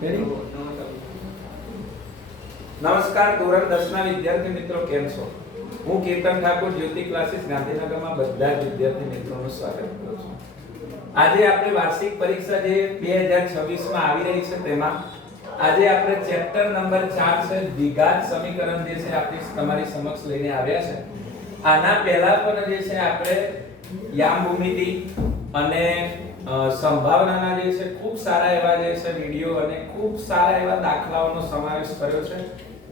નમસ્કાર ધોરણ 10 ના વિદ્યાર્થી મિત્રો, કેમ છો? હું કેતન ઠાકોર, જ્યોતિ ક્લાસીસ ગાંધીનગરમાં બધા જ વિદ્યાર્થી મિત્રોનું સ્વાગત કરું છું. આજે આપણે વાર્ષિક પરીક્ષા જે 2026 માં આવી રહી છે તેમાં આજે આપણે ચેપ્ટર નંબર 4 છે દ્વિઘાત સમીકરણ જે છે આપણી તમારી સમક્ષ લઈને આવ્યા છે. આના પહેલા પણ જે છે આપણે યામ ભૂમિતિ અને સંભાવનાના જે છે ખૂબ સારા એવા જે છે વિડિયો અને ખૂબ સારા એવા દાખલાઓનો સમાવેશ કર્યો છે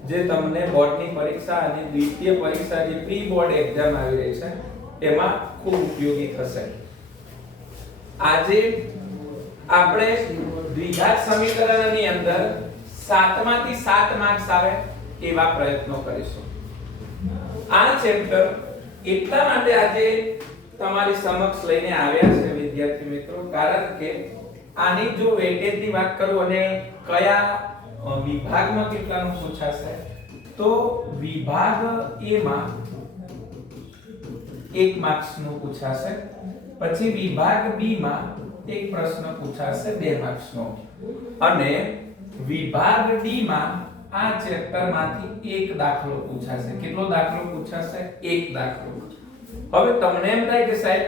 જે તમને બોર્ડની પરીક્ષા અને દ્વિતીય પરીક્ષા જે પ્રી બોર્ડ એક્ઝામ આવી રહી છે એમાં ખૂબ ઉપયોગી થશે. આજે આપણે દ્વિઘાત સમીકરણની અંદર 7 માંથી 7 માર્ક્સ આવે એવા પ્રયત્નો કરીશું. આ ચેપ્ટર એટલા માટે આજે તમારી સમક્ષ લઈને આવ્યા છે વિદ્યાર્થી મિત્રો, કારણ કે આની જો વેટેજની વાત કરું અને કયા વિભાગમાં કેટલાનું પૂછાશે, તો વિભાગ A માં 1 માર્ક્સ નું પૂછાશે, પછી વિભાગ B માં એક પ્રશ્ન પૂછાશે 2 માર્ક્સ નો, અને વિભાગ D માં આ ચેપ્ટર માંથી એક દાખલો પૂછાશે. કેટલો દાખલો પૂછાશે? એક દાખલો. હવે તમને એમ થાય કે સાહેબ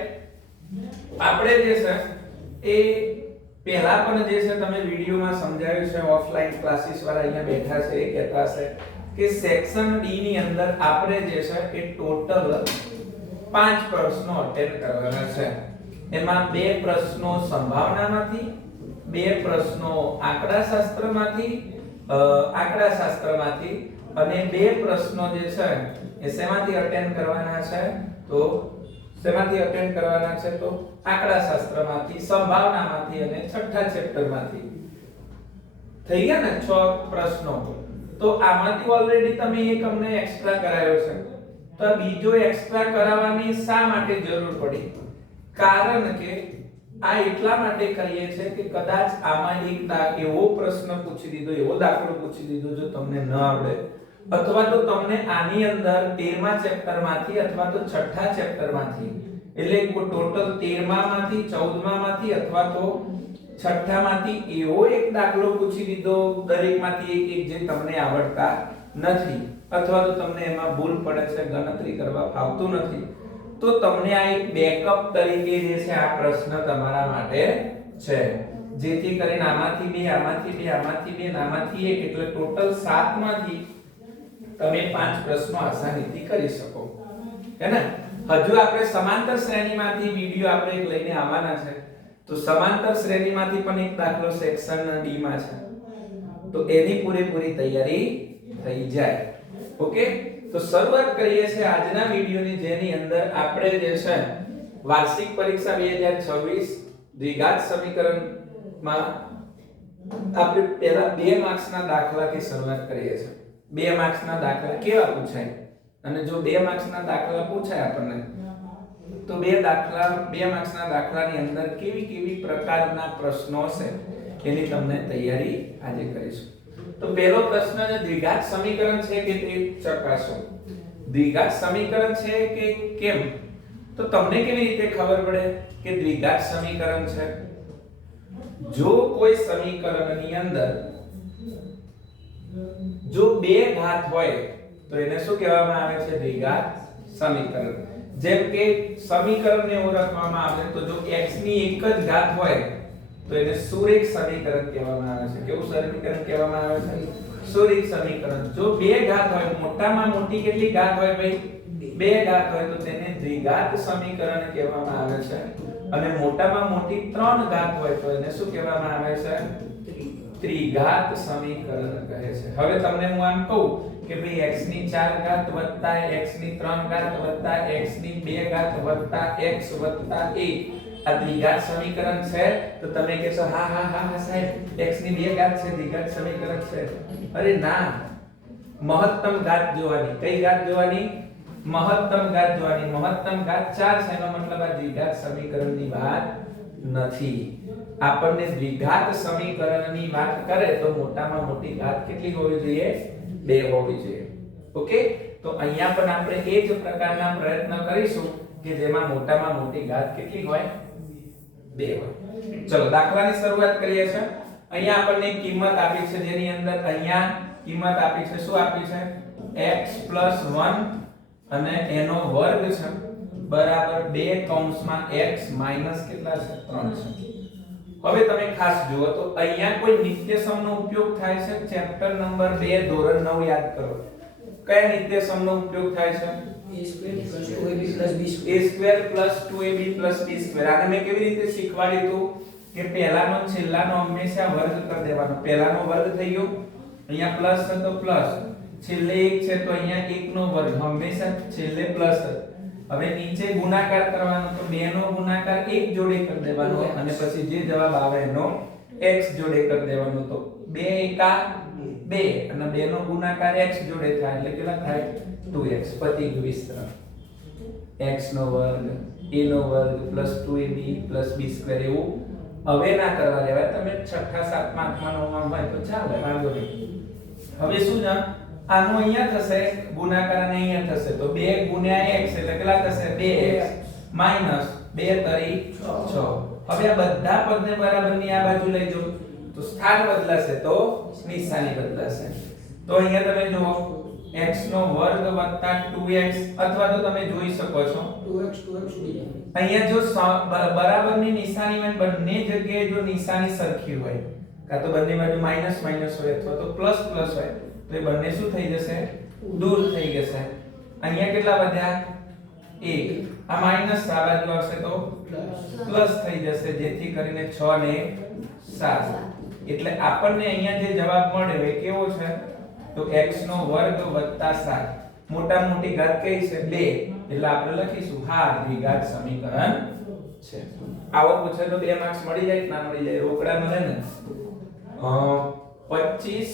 આપણે જે છે એ પહેલા પણ જે છે તમે વિડિયોમાં સમજાવ્યું છે, ઓફલાઈન ક્લાસીસ વાળા અહીંયા બેઠા છે એ કહેતા છે કે સેક્શન D ની અંદર આપણે જે છે એ ટોટલ 5 પ્રશ્નો અટેન્ડ કરવાના છે. એમાં 2 પ્રશ્નો સંભાવનામાંથી, 2 પ્રશ્નો આંકડાશાસ્ત્રમાંથી અને 2 પ્રશ્નો જે છે એ શેમાંથી અટેન્ડ કરવાના છે? તો શેમાંથી અટેન્ડ કરવાના છે? તો આંકડાશાસ્ત્રમાંથી, સંભાવનામાંથી અને છઠ્ઠા ચેપ્ટરમાંથી. થઈ ગયા ને 6 પ્રશ્નો. તો આમાંથી ઓલરેડી તમે એક અમને એક્સ્ટ્રા કરાયો છે, તો બીજો એક્સ્ટ્રા કરાવવાની શા માટે જરૂર પડી? કારણ કે આ એટલા માટે કરીએ છે કે કદાચ આમાં એક એવો પ્રશ્ન પૂછી દીધો, એવો દાખલો પૂછી દીધો જો તમને ન આવડે, અથવા તો તમને આની અંદર 13મા ચેપ્ટરમાંથી અથવા તો છઠ્ઠા ચેપ્ટરમાંથી, એટલે ટોટલ 13માંથી 14માંથી અથવા તો છઠ્ઠામાંથી એવો એક દાખલો પૂછી દીધો, દરેકમાંથી એક એક જે તમને આવડતા નથી, અથવા તો તમને એમાં ભૂલ પડે છે, ગણતરી કરવા ફાવતું નથી, તો તમને આ એક બેકઅપ તરીકે જે છે આ પ્રશ્ન તમારા માટે છે. જેથી કરીને આમાંથી 2, આમાંથી 2, આમાંથી 2 અને આમાંથી 1, એટલે ટોટલ 7 માંથી તમે 5 પ્રશ્નો આસાનીથી કરી શકો. હે ને? હજુ આપણે સમાંતર શ્રેણીમાંથી વિડિયો આપણે એક લઈને આવવાના છે, તો સમાંતર શ્રેણીમાંથી પણ એક દાખલો સેક્શન D માં છે, તો એની પૂરેપૂરી તૈયારી થઈ જાય. ઓકે, તો શરૂઆત કરીએ છીએ આજના વિડિયોની, જેની અંદર આપણે જે છે વાર્ષિક પરીક્ષા 2026 દ્વિઘાત સમીકરણમાં આપણે પહેલા 2 માર્ક્સના દાખલાથી શરૂઆત કરીએ છીએ. 2 માર્ક્સના દાખલા કેવા પૂછાય, અને જો 2 માર્ક્સના દાખલા પૂછાય આપણને, તો 2 માર્ક્સના દાખલાની અંદર કેવી પ્રકારના પ્રશ્નો છે એની તમને તૈયારી આજે કરીશું. તો પહેલો પ્રશ્ન છે દ્વિઘાત સમીકરણ છે કે તે ચકાસો. દ્વિઘાત સમીકરણ છે કે કેમ? તો તમને કેવી રીતે ખબર પડે કે દ્વિઘાત સમીકરણ છે? જો કોઈ સમીકરણની અંદર જો 2 ઘાત હોય તો એને શું કહેવામાં આવે છે? દ્વિઘાત સમીકરણ. જેમ કે સમીકરણને ઓળખવામાં આવે તો જો x ની એક જ ઘાત હોય તો એને સુરેખ સમીકરણ કહેવામાં આવે છે. કેવું સમીકરણ કહેવામાં આવે છે? સુરેખ સમીકરણ. જો 2 ઘાત હોય, મોટામાં મોટી કેટલી ઘાત હોય ભાઈ? 2 ઘાત હોય તો તેને દ્વિઘાત સમીકરણ કહેવામાં આવે છે, અને મોટામાં મોટી 3 ઘાત હોય તો એને શું કહેવામાં આવે છે? ત્રિઘાત સમીકરણ કહે છે. હવે તમને હું આમ કહું કે ભાઈ x ની 4 ઘાત વત્તા x ની 3 ઘાત વત્તા x ની 2 ઘાત વત્તા x વત્તા 1 આ દ્વિઘાત સમીકરણ છે, તો તમે કહેશો હા હા હા હા સાહેબ x ની 2 ઘાત છે, દ્વિઘાત સમીકરણ છે. અરે ના, મહત્તમ ઘાત જોવાની. કઈ ઘાત જોવાની? મહત્તમ ઘાત જોવાની. મહત્તમ ઘાત 4 છે, એનો મતલબ આ દ્વિઘાત સમીકરણની વાત નથી. આપણને દ્વિઘાત સમીકરણની વાત કરે તો મોટામાં મોટી ઘાત કેટલી હોવી જોઈએ? 2 હોવી જોઈએ. ઓકે, તો અહીંયા પણ આપણે એ જ પ્રકારના પ્રયત્ન કરીશું કે જેમાં મોટામાં મોટી ઘાત કેટલી હોય? 2 હોય. ચલો દાખલાની શરૂઆત કરીએ છીએ. અહીંયા આપણને કિંમત આપી છે જેની અંદર અહીંયા કિંમત આપી છે શું આપી છે x + 1 અને એનો વર્ગ છે બરાબર 2 કૌંસમાં x માઈનસ કેટલા છે 3 છે. હવે તમે ખાસ જુઓ તો અહીંયા કોઈ નિત્યસમનો ઉપયોગ થાય છે ચેપ્ટર નંબર 2 ધોરણ 9 યાદ કરો. કયા નિત્યસમનો ઉપયોગ થાય છે a² + 2ab + b². આને મેં કેવી રીતે શીખવાડ્યું હતું કે પહેલાનો છેલ્લાનો હંમેશા વર્ગ કરી દેવાનો. પહેલાનો વર્ગ થઈ ગયો અહીંયા પ્લસ છે તો પ્લસ, છેલ્લે 1 છે તો અહીંયા 1 નો વર્ગ હંમેશા છેલ્લે પ્લસ. હવે નીચે ગુણાકાર કરવાનો તો 2 નો ગુણાકાર 1 જોડે કરી દેવાનો અને પછી જે જવાબ આવે એનો x જોડે કરી દેવાનો. તો 2 એકા 2 અને 2 નો ગુણાકાર x જોડે થાય એટલે કેટલા થાય 2x. પતિ ગયું વિસ્તરણ. x નો વર્ગ a નો વર્ગ + 2ab + b² એવું હવે ના કરવા દેવાય. તમે 6ઠા 7મા 8મા 9મા હોય તો ચાલે, વાંધો નહીં. હવે શું છે આનો અહીંયા થશે ગુણાકાર અને અહીંયા થશે તો 2 * x એટલે કેટલા થશે 2x માઈનસ 2 તરી 6. હવે આ બધા પદને બરાબરની આ બાજુ લઈ જાઓ તો સ્થાન બદલાશે તો નિશાની બદલાશે. તો અહીંયા તમે જુઓ x નો વર્ગ વત્તા 2x અથવા તો તમે જોઈ શકો છો 2x ઉડી જાય. અહીંયા જો બરાબરની નિશાની હોય બંને જગ્યાએ જો નિશાની સરખી હોય કાં તો બંને બાજુ માઈનસ માઈનસ હોય અથવા તો પ્લસ પ્લસ હોય તો એ બંને શું થઈ જશે દૂર થઈ જશે. અહીંયા કેટલા વધ્યા 1, આ માઈનસ આ બાજુ આવશે તો પ્લસ થઈ જશે જેથી કરીને 6 ને 7. એટલે આપણને અહીંયા જે જવાબ મળ્યો એ કેવો છે તો x નો વર્ગ વત્તા 7. મોટા મોટી ઘાત કઈ છે 2 એટલે આપણે લખીશું હા દ્વિઘાત સમીકરણ છે. આવો પૂછે તો 2 માર્ક્સ મળી જાય કે ના મળી જાય? રોકડા મળે ને. 25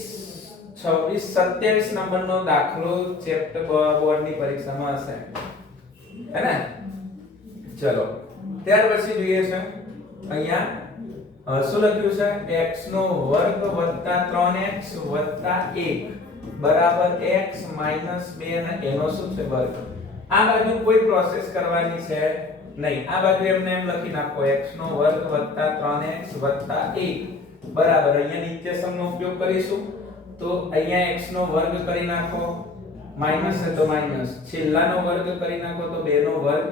26 27 નંબરનો દાખલો ચેપ્ટર બોર્ડની પરીક્ષામાં હશે હે ને. ચલો ત્યાર પછી જોઈએ છે અહીંયા શું લખ્યું છે x નો વર્ગ વત્તા 3x વત્તા 1 બરાબર x માઈનસ 2 અને એનો શું છે વર્ગ. આ બાજુ કોઈ પ્રોસેસ કરવાની છે નહીં. આ બાજુ એમને એમ લખી નાખો x નો વર્ગ વત્તા 3x વત્તા 1 બરાબર અહીંયા નિત્યસમનો ઉપયોગ કરીશું તો અહીંયા x નો વર્ગ કરી નાખો માઈનસ છે તો માઈનસ, છેલ્લાનો વર્ગ કરી નાખો તો 2 નો વર્ગ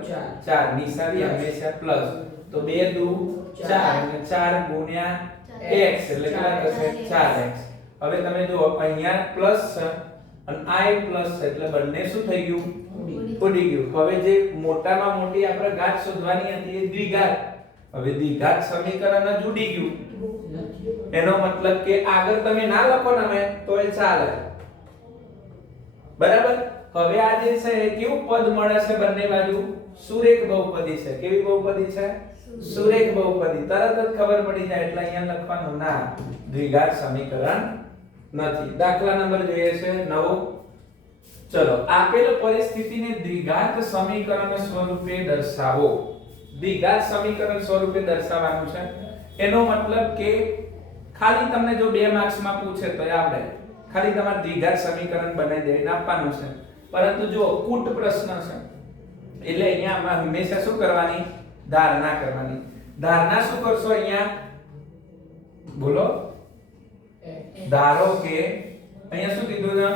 4 નિશાની હંમેશા પ્લસ. તો 2 દુ 4 અને 4 ગુણ્યા x એટલે કેટલા થશે 4x. હવે તમે જો અહીંયા પ્લસ છે અને આ એક પ્લસ છે એટલે બંને શું થઈ ગયું ઉડી ગયું. હવે જે મોટામાં મોટી આપણે ઘાત શોધવાની હતી એ દ્વિઘાત. હવે દ્વિઘાત સમીકરણ જ ઉડી ગયું એનો મતલબ કે આગળ તમે ના લખો ને તો એ ચાલે બરાબર. હવે આ જે છે એ કેવું પદ મળે છે બંને બાજુ સુરેખ બહુપદી છે. કેવી બહુપદી છે સુરેખ બહુપદી. તરત જ ખબર પડી જાય એટલે અહીંયા લખવાનું ના દ્વિઘાત સમીકરણ નથી. દાખલા નંબર જોઈએ છે 9. ચલો આપેલ પરિસ્થિતિને દ્વિઘાત સમીકરણ સ્વરૂપે દર્શાવો. દ્વિઘાત સમીકરણ સ્વરૂપે દર્શાવવાનું છે એનો મતલબ કે ખાલી તમને જો 2 માર્ક્સમાં પૂછે તો આવડે. ખાલી તમારે દ્વિઘાત સમીકરણ બનાવી દઈને આપવાનું છે. પરંતુ જો કૂટ પ્રશ્ન છે એટલે અહીંયા આમાં હંમેશા શું કરવાની ધારણા કરવાની. ધારણા શું કરશો અહીંયા બોલો. ધારો કે અહીંયા શું કીધું છે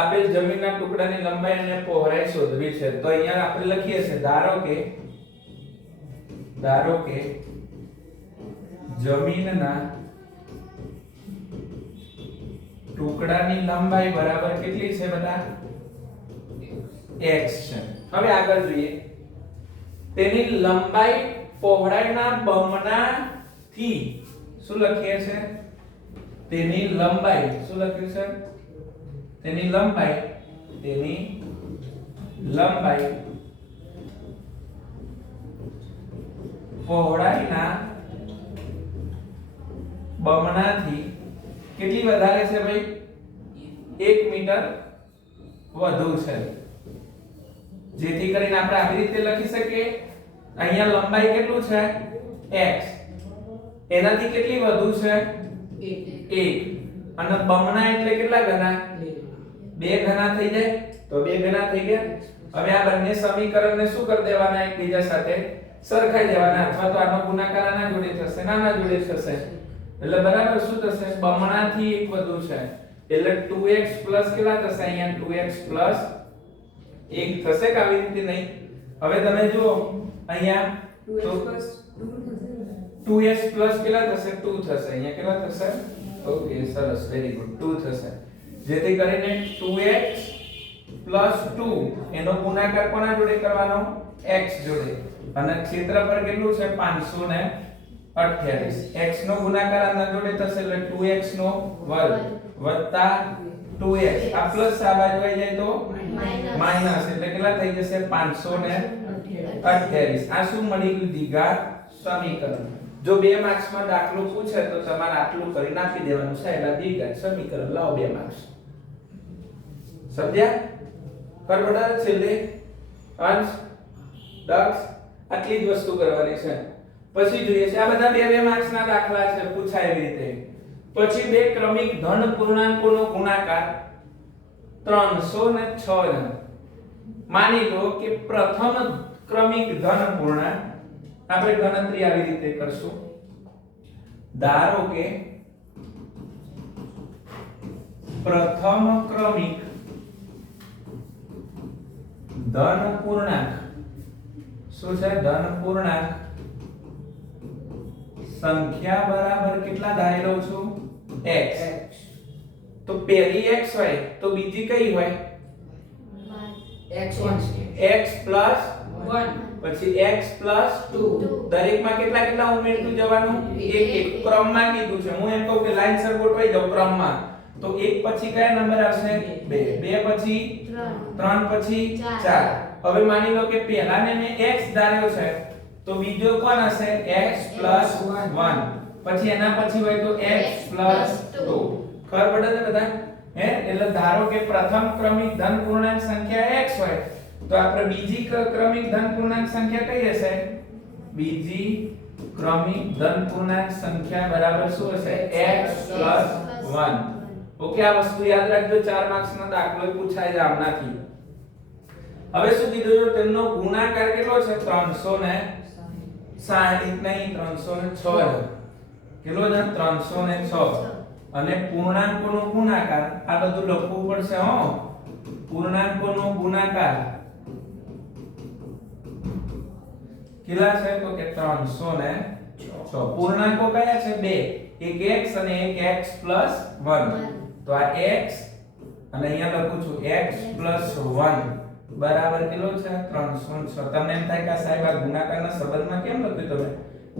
આપેલ જમીનના ટુકડાની લંબાઈ અને પહોળાઈ શોધવી છે. તો અહીંયા આપણે લખીએ છે ધારો કે જમીનના ટુકડાની લંબાઈ બરાબર કેટલી છે બધા x છે. હવે આગળ જોઈએ તેની લંબાઈ પહોળાઈના બમણાથી શું લખીએ છે તેની લંબાઈ શું લખ્યું છે તેની લંબાઈ પહોળાઈના બમણાથી કેટલી વધારે છે ભાઈ 1 મીટર વધુ છે. જેથી કરીને આપણે આવી રીતે લખી શકીએ અહીંયા લંબાઈ કેટલું છે x એનાથી કેટલી વધુ છે 1 અને બમણા એટલે કેટલા ગણા 2 ગણા થઈ જાય. તો 2 ગણા થઈ ગયા. હવે આ બંને સમીકરણને શું કરી દેવાના એકબીજા સાથે સરખાઈ દેવાના અથવા તો આનો ગુણાકાર આના જોડે થશે નાના જોડે થશે. એટલે બરાબર શું થશે બમણાથી એક વધુ છે એટલે 2x પ્લસ કેટલા થશે અહીંયા 2x પ્લસ 1 થશે કે આવી રીતે નહીં હવે તમે જુઓ અહીંયા 2x પ્લસ કેટલા થશે 2 થશે અહીંયા કેટલા થશે ઓકે સરસ વેરી ગુડ 2 થશે જેથી કરીને 2x પ્લસ 2 એનો ગુણાકાર કોના જોડે કરવાનો x જોડે અને ક્ષેત્રફળ કેટલું છે 528 x નો ગુણાકાર આના જોડે થશે એટલે 2x નો વર્ગ વત્તા 2x આ પ્લસ આ બાજુ આવી જાય તો માઈનસ એટલે કેટલા થઈ જશે 528 આ શું મળી ગયું દ્વિઘાત સમીકરણ જો 2 માર્ક્સ માં દાખલો પૂછે તો તમારે આટલું કરી નાખી દેવાનું છે એટલે દ્વિઘાત સમીકરણ લાવો 2 માર્ક્સ સમજ્યા કરબડા છેલ્લે અંશ દક્ષ આટલી જ વસ્તુ કરવાની છે પછી જોઈએ છે આ બધા 2 માર્ક્સ ના દાખલા છે પૂછાય એવી રીતે પછી બે ક્રમિક ધન પૂર્ણાંકોનો ગુણાકાર 306 છે માની લો કે પ્રથમ ક્રમિક ધન પૂર્ણાંક આપણે ગણતરી આવી રીતે કરશું ધારો કે પ્રથમ ક્રમિક ધન પૂર્ણાંક શું છે ધન પૂર્ણાંક સંખ્યા બરાબર કેટલા ધારી લઉં છું x તો પહેલી x હોય તો બીજી કઈ હોય x1 x પ્લસ 1 પછી x પ્લસ 2 દરેકમાં કેટલા કેટલા ઉમેરતું જવાનું એક એક ક્રમમાં કીધું છે હું એમ કહું કે લાઈનસર ગોઠવાઈ જાવ ક્રમમાં તો એક પછી કયા નંબર આવશે 2 2 પછી 3 પછી 4 હવે માની લો કે પહેલાને મેં x ધાર્યો છે તો બીજો કોણ હશે x 1 પછી એના પછી હોય તો x 2 ખબર પડે છે બધા હે એટલે ધારો કે પ્રથમ ક્રમિક ધન પૂર્ણાંક સંખ્યા x હોય તો આપણે બીજી ક્રમિક ધન પૂર્ણાંક સંખ્યા કઈ હશે બીજી ક્રમિક ધન પૂર્ણાંક સંખ્યા બરાબર શું હશે x 1 ઓકે આ વસ્તુ યાદ રાખજો 4 માર્ક્સ નો દાખલો પૂછાય છે આમનાથી હવે શું કીધું તેમનો ગુણાકાર કેટલો છે 360 નહીં 306 કેટલો છે 306 અને પૂર્ણાંકોનો ગુણાકાર આ બધું લખવું પડશે હો પૂર્ણાંકોનો ગુણાકાર કેટલા છે તો કે 306 પૂર્ણાંકો કયા છે બે એક x અને એક x 1 તો આ x અને અહીંયા લખું છું x 1 બરાબર કેટલો છે 306 તમને એમ થાય કે સાહેબ આ ગુણાકારના સંબંધમાં કેમ લખ્યું તમે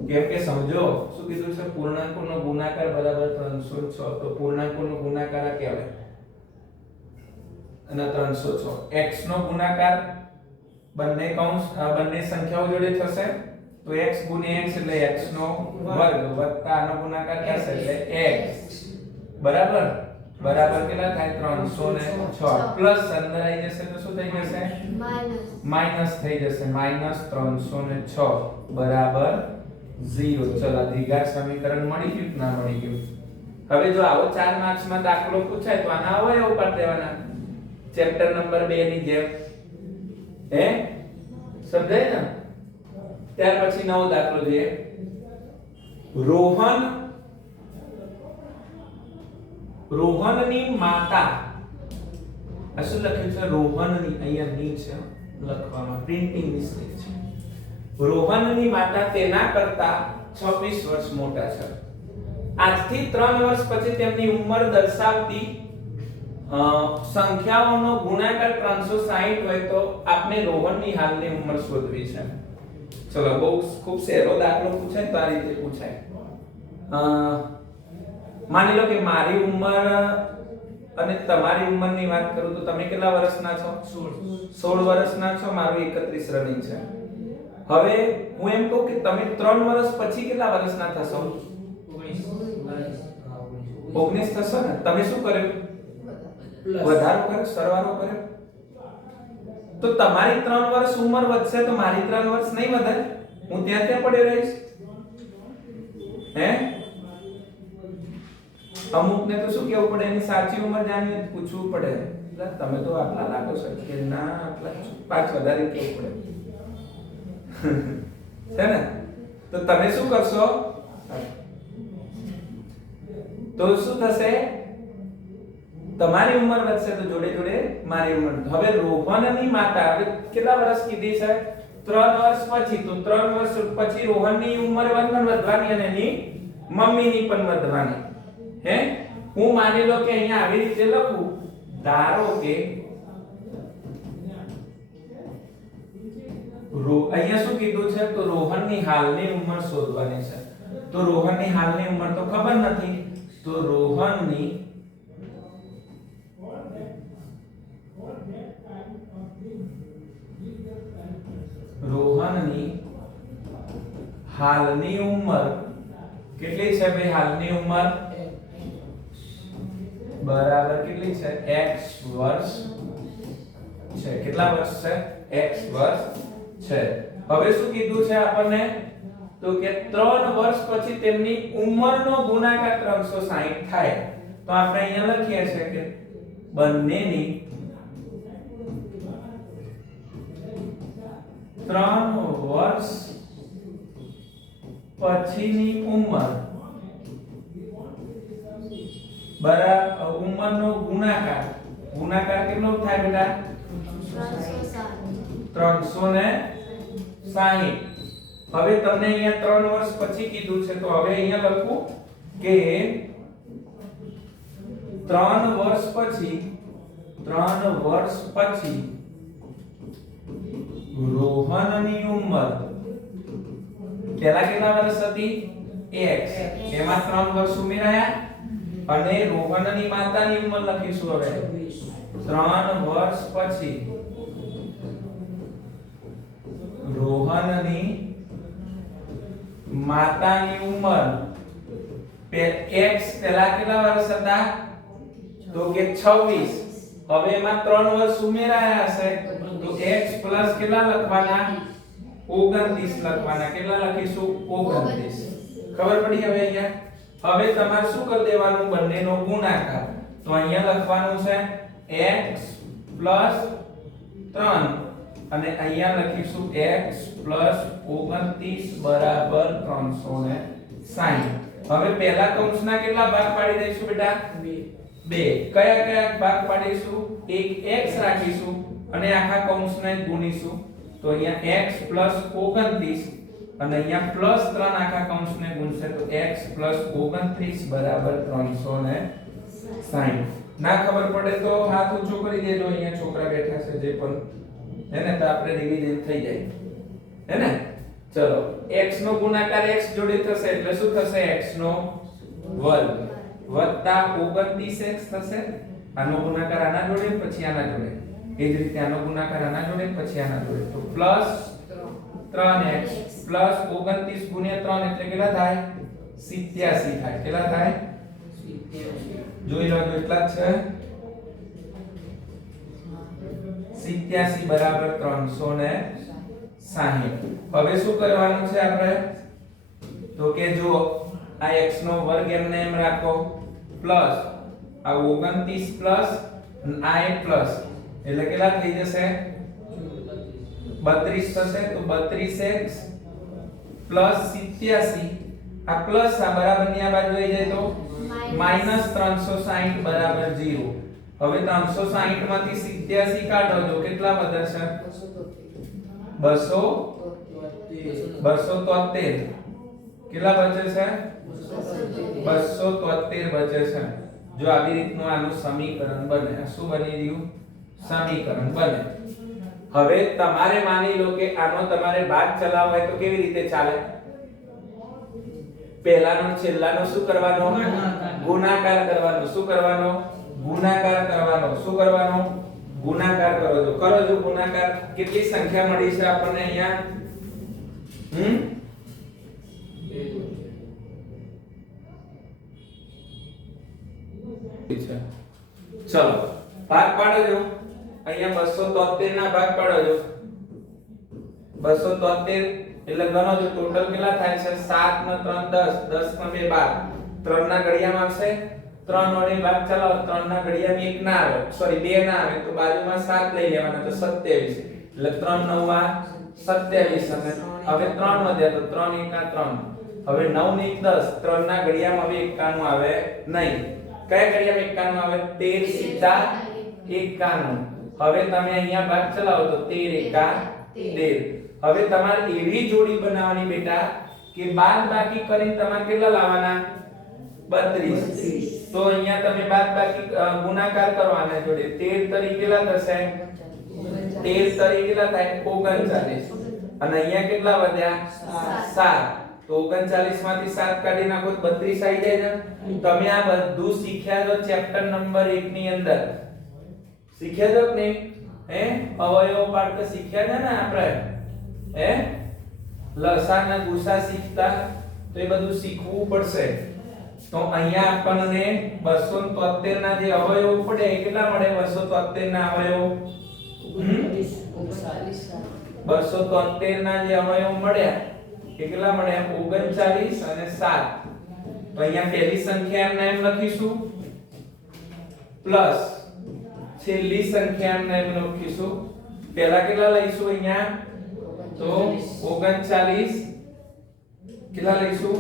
કેમ કે સમજો શું કીધું છે પૂર્ણાંકોનો ગુણાકાર બરાબર 306 તો પૂર્ણાંકોનો ગુણાકાર આ કહેવાય અને 306 x નો ગુણાકાર બંને કૌંસ બંને સંખ્યાઓ જોડે થશે તો x ગુણ્યા x એટલે x નો વર્ગ વત્તા આનો ગુણાકાર થશે એટલે x બરાબર બરાબર કેટલા થાય 306 પ્લસ અંદર આવી જશે તો શું થઈ જશે માઈનસ થઈ જશે -306 બરાબર 0 ચલો દ્વિઘાત સમીકરણ મળી ગયું ના મળી ગયું હવે જો આવો 4 માર્ક્સ માં દાખલો પૂછાય તો આના અવયવ પર દેવાના ચેપ્ટર નંબર 2 ની જેમ હે સમજાય ને ત્યાર પછી નવો દાખલો જોઈએ રોહનની માતા આ શું લખ્યું છે રોહનની અહીંયા ની છે લખવામાં પ્રિન્ટિંગ મિસ્ટેક છે રોહનની માતા તેના કરતા 26 વર્ષ મોટા છે આજથી 3 વર્ષ પછી તેમની ઉંમર દર્શાવતી સંખ્યાઓનો ગુણાકાર 360 હોય તો આપણે રોહનની હાલની ઉંમર શોધવી છે ચલો બહુ ખૂબ સહેલો દાખલો પૂછાય તો આ રીતે પૂછાય માની લો કે મારી ઉંમર અને તમારી ઉંમરની વાત કરું તો તમે કેટલા વર્ષના છો 16 વર્ષના છો મારું 31 રનિંગ છે હવે હું એમ કહું કે તમે 3 વર્ષ પછી કેટલા વર્ષના થશો 19 થશો ને તમે શું કર્યું વધારો કર્યો સરવાળો કર્યો તો તમારી 3 વર્ષ ઉંમર વધશે તો મારી 3 વર્ષ નહીં વધે હું ત્યાં પડ્યો રહીશ હે અમુક ને તો શું કેવું પડે એની સાચી ઉંમર જાણીને પૂછવું પડે તમે તો આટલા લાગો છો કે ના આટલા 5 વધારે કેવું પડે છે ને તો તમે શું કરશો તો શું થશે તમારી ઉંમર વધશે તો જોડે જોડે મારી ઉંમર હવે રોહનની માતા હવે કેટલા વર્ષ કીધી છે 3 વર્ષ પછી તો 3 વર્ષ પછી રોહનની ઉંમર વધવાની અને એની મમ્મીની પણ વધવાની હે હું માની લો કે અહીંયા આવી રીતે લખું ધારો કે અહીંયા શું કીધું છે તો રોહનની હાલની ઉંમર શોધવાની છે તો રોહનની હાલની ઉંમર તો ખબર નથી તો રોહનની હાલની ઉંમર કેટલી છે ભાઈ હાલની ઉંમર બરાબર કેટલી છે x વર્ષ છે કેટલા વર્ષ છે x વર્ષ છે હવે શું કીધું છે આપણને તો કે 3 વર્ષ પછી તેમની ઉંમરનો ગુણાકાર 360 થાય તો આપણે અહીંયા લખીએ છે કે બંનેની 3 વર્ષ પછીની ઉંમર બરાબર ઉંમરનો ગુણાકાર કેટલો થાય બેટા 360 હવે તમને અહીંયા 3 વર્ષ પછી કીધું છે તો હવે અહીંયા લખું કે 3 વર્ષ પછી રોહનની ઉંમર પહેલા કેટલા વર્ષ હતી x એમાં 3 વર્ષ ઉમેરાયા અને રોહનની માતાની ઉંમર લખીશું હવે 3 વર્ષ પછી રોહનની માતાની ઉંમર x પહેલા કેટલા વર્ષ હતા તો કે 26 હવે એમાં 3 વર્ષ ઉમેરાયા હશે તો x પ્લસ કેટલા લખવાના 29 લખવાના કેટલા લખીશું 29 ખબર પડી હવે અહીંયા હવે તમારે શું કરી દેવાનું બંનેનો ગુણાકાર તો અહીંયા લખવાનું છે x 3 અને અહીંયા લખીશું x 29 બરાબર 360 હવે પહેલા કૌંસના કેટલા ભાગ પાડી દઈશું બેટા 2 કયા ભાગ પાડીશું એક x રાખીશું અને આખા કૌંસને ગુણીશું તો અહીંયા x 29 અને અહીંયા +3 આખા કૌંસને ગુણશે તો x +29 બરાબર 360 ના ખબર પડે તો હાથ ઊંચો કરી દેજો અહીંયા છોકરા બેઠા છે જે પણ હેને તો આપણે રિવિઝન થઈ જાય હેને ચલો x નો ગુણાકાર x જોડે થશે એટલે શું થશે x નો વર્ગ વત્તા 29x થશે આનો ગુણાકાર આના જોડે પછી આના જોડે એ જ રીતે આનો ગુણાકાર આના જોડે પછી આના જોડે તો +3x +29 ગુણ્યા 3 એટલે કેટલા થાય 87 થાય કેટલા થાય 87 જોઈ લો કેટલા છે 87 બરાબર 360 હવે શું કરવાનું છે આપણે તો કે જો આ x નો વર્ગ એમને એમ રાખો પ્લસ આ 29 પ્લસ આ એક પ્લસ એટલે કેટલા થઈ જશે 32 થશે તો 32x પ્લસ 87 આ પ્લસ આ બરાબર ની આ બાજુ આવી જાય તો -360 બરાબર 0 હવે 360 માંથી 87 કાઢો તો કેટલા વધે છે 273 કેટલા બચે છે 273 બચે છે જો આવી રીતનું આનું સમીકરણ બને શું બની રહ્યું સમીકરણ બને હવે તમારે માની લો કે આનો તમારે ભાગ ચલાવવો હોય તો કેવી રીતે ચાલે પહેલાનો છેલ્લાનો શું કરવાનો ગુણાકાર કરવાનો શું કરવાનો ગુણાકાર કરવાનો શું કરવાનો ગુણાકાર કરો જો ગુણાકાર કેટલી સંખ્યા મળી છે આપણને અહીંયા ચલો ભાગ પાડો જો અહીંયા 273 ના ભાગ પાડો જો 273 એટલે ગણો જો ટોટલ કેટલા થાય છે 7 ને 3 10 10 ને 2 12 3 ના ઘડિયામાં આવશે 3 વડે ભાગ ચલાવો 3 ના ઘડિયામાં 1 ના આવે સોરી 2 ના આવે તો બાજુમાં 7 લઈ લેવાના તો 27 એટલે 3 9 27 અને હવે 3 વધ્યા તો 3 1 3 હવે 9 ને 1 10, 3 ના ઘડિયામાં હવે 91 આવે નહીં. કયા ઘડિયામાં 91 આવે? 13 સીધા 91. હવે તમે અહીંયા ભાગ ચલાવો તો 13 એકા 13. હવે તમારે એવી જોડી બનાવવાની બેટા કે બાદબાકી કરીને તમારે કેટલા લાવવાના? 32. તો અહીંયા તમે બાદબાકી ગુણાકાર કરવાના જોડે 13 તરી કેટલા થશે? 13 તરી કેટલા થાય? 39. અને અહીંયા કેટલા વધ્યા? 7. તો 39 માંથી 7 કાઢી નાખો તો 32 આવી જાય ને. તમે આ બધું શીખ્યા છો ચેપ્ટર નંબર 1 ની અંદર. શીખ્યા છો કે નહીં? હે અવયવ પાડતા શીખ્યા છે ને આપણે? હે લસાઅ અને ગુસા શીખતા તો એ બધું શીખવું પડશે. તો અહીંયા આપણને 273 ના જે અવયવ પડે એ કેટલા મળે? 273 ના અવયવ 273 ના જે અવયવ મળ્યા એ કેટલા મળ્યા? 39 અને 7. તો અહીંયા પહેલી સંખ્યા એમને એમ લખીશું પ્લસ છેલ્લી સંખ્યા એમને એમ લખીશું. પહેલા કેટલા લઈશું અહીંયા? તો 39 કેટલા લઈશું?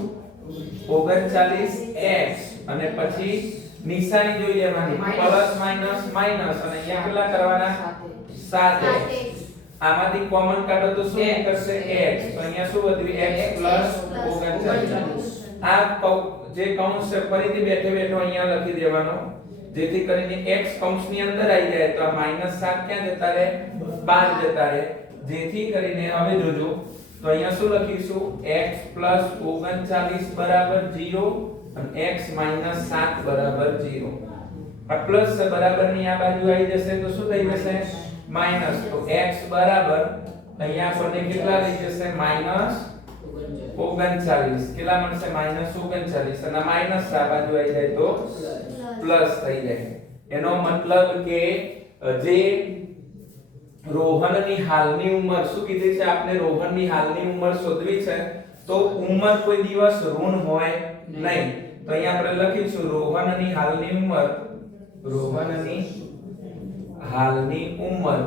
39x અને પછી નિશાની જોઈ લેવાની પ્લસ માઈનસ માઈનસ અને અહીંયા કેટલા કરવાના? 7x. આમાંથી કોમન કાઢો તો શું નીકળશે? x. તો અહીંયા શું વધ્યું? x 39. આ જે કૌંસ છે ફરીથી બેઠે બેઠો અહીંયા લખી દેવાનો જેથી કરીને x કૌંસની અંદર આવી જાય તો આ -7 ક્યાં જતા રહે? બહાર જતા રહે. જેથી કરીને હવે જોજો તો અહીંયા શું લખીશું? x 39 બરાબર 0 અને x 7 બરાબર 0. આ પ્લસ બરાબરની આ બાજુ આવી જશે તો શું થઈ જશે? માઈનસ. તો x બરાબર અહીંયા આપણને કેટલા થઈ જશે? -39. કેટલા મળશે? -39 અને માઈનસ આ બાજુ આવી જાય તો પ્લસ થઈ જાય. એનો મતલબ કે જે રોહનની હાલની ઉંમર શું કીધી છે આપણે? રોહનની હાલની ઉંમર શોધવી છે તો ઉંમર કોઈ દિવસ ઋણ હોય નહીં. તો અહીંયા આપણે લખીશું રોહનની હાલની ઉંમર. રોહનની હાલની ઉંમર